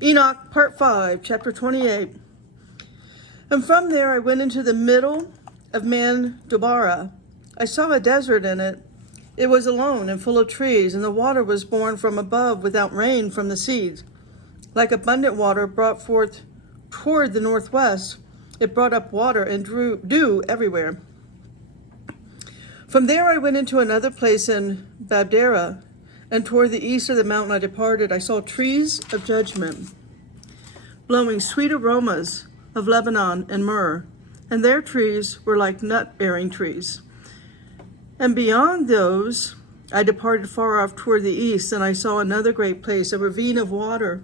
Enoch, part 5, chapter 28. And from there I went into the middle of Mandobara. I saw a desert in it. It was alone and full of trees, and the water was born from above without rain from the seas. Like abundant water brought forth toward the northwest, it brought up water and drew dew everywhere. From there I went into another place in Babdera, and toward the east of the mountain I departed. I saw trees of judgment, blowing sweet aromas of Lebanon and myrrh, and their trees were like nut-bearing trees. And beyond those I departed far off toward the east, and I saw another great place, a ravine of water,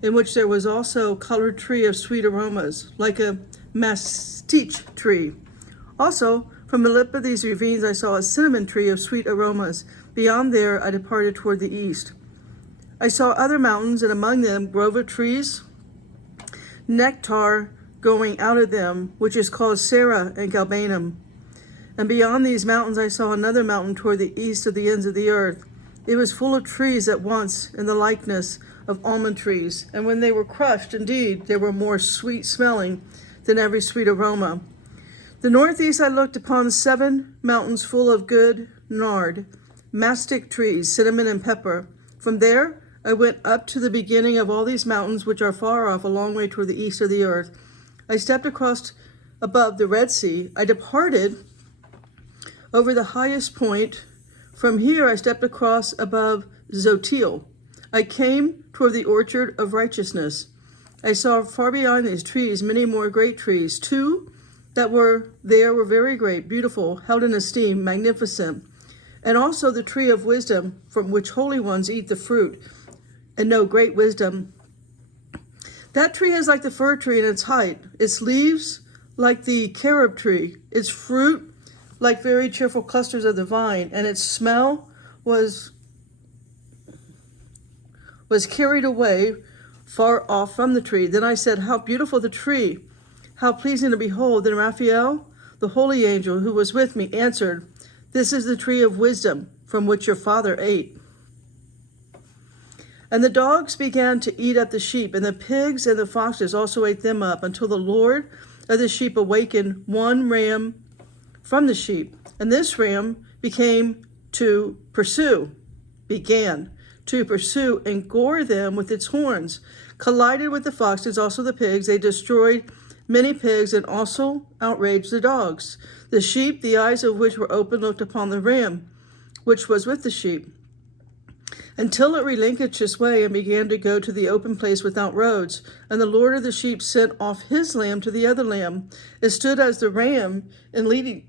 in which there was also a colored tree of sweet aromas, like a mesquite tree. Also, from the lip of these ravines I saw a cinnamon tree of sweet aromas. Beyond there I departed toward the east. I saw other mountains, and among them grove of trees, nectar going out of them, which is called Sarah and Galbanum. And beyond these mountains I saw another mountain toward the east of the ends of the earth. It was full of trees at once, in the likeness of almond trees. And when they were crushed, indeed, they were more sweet smelling than every sweet aroma. The northeast I looked upon 7 mountains full of good nard, mastic trees, cinnamon and pepper. From there I went up to the beginning of all these mountains, which are far off, a long way toward the east of the earth. I stepped across above the Red Sea. I departed over the highest point. From here I stepped across above Zotil. I came toward the orchard of righteousness. I saw far beyond these trees many more great trees. 2 that were there were very great, beautiful, held in esteem, magnificent. And also the tree of wisdom, from which holy ones eat the fruit and know great wisdom. That tree is like the fir tree in its height, its leaves like the carob tree, its fruit like very cheerful clusters of the vine, and its smell was carried away far off from the tree. Then I said, how beautiful the tree, how pleasing to behold. Then Raphael, the holy angel who was with me, answered, this is the tree of wisdom from which your father ate. And the dogs began to eat up the sheep, and the pigs and the foxes also ate them up, until the Lord of the sheep awakened one ram from the sheep. And this ram began to pursue and gore them with its horns, collided with the foxes, also the pigs. They destroyed many pigs and also outraged the dogs. The sheep, the eyes of which were open, looked upon the ram, which was with the sheep, until it relinquished its way and began to go to the open place without roads. And the Lord of the sheep sent off his lamb to the other lamb. It stood as the ram in leading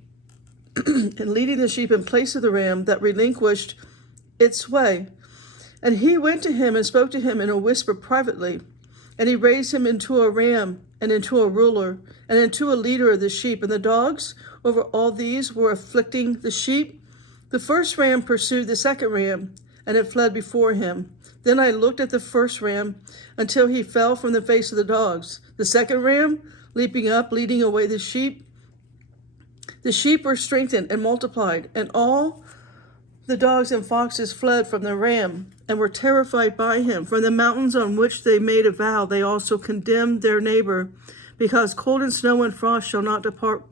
the sheep in place of the ram that relinquished its way. And he went to him and spoke to him in a whisper privately. And he raised him into a ram and into a ruler and into a leader of the sheep. And the dogs over all these were afflicting the sheep. The first ram pursued the second ram, and it fled before him. Then I looked at the first ram until he fell from the face of the dogs. The second ram, leaping up, leading away the sheep. The sheep were strengthened and multiplied, and all the dogs and foxes fled from the ram and were terrified by him. From the mountains on which they made a vow, they also condemned their neighbor, because cold and snow and frost shall not depart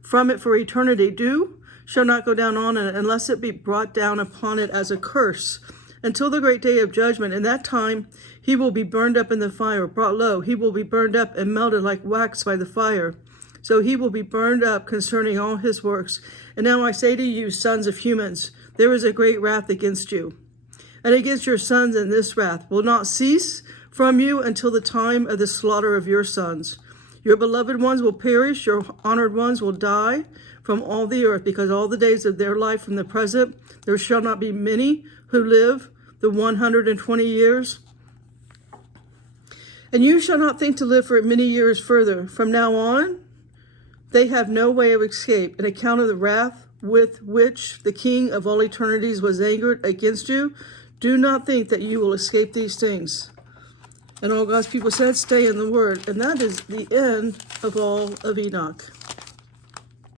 from it for eternity. Dew shall not go down on it unless it be brought down upon it as a curse until the great day of judgment. In that time he will be burned up in the fire, brought low. He will be burned up and melted like wax by the fire. So he will be burned up concerning all his works. And now I say to you, sons of humans, there is a great wrath against you, and against your sons, and this wrath will not cease from you until the time of the slaughter of your sons. Your beloved ones will perish, your honored ones will die from all the earth, because all the days of their life from the present there shall not be many who live the 120 years. And you shall not think to live for many years further. From now on, they have no way of escape, on account of the wrath with which the King of all eternities was angered against you. Do not think that you will escape these things. And all God's people said, stay in the word. And that is the end of all of Enoch.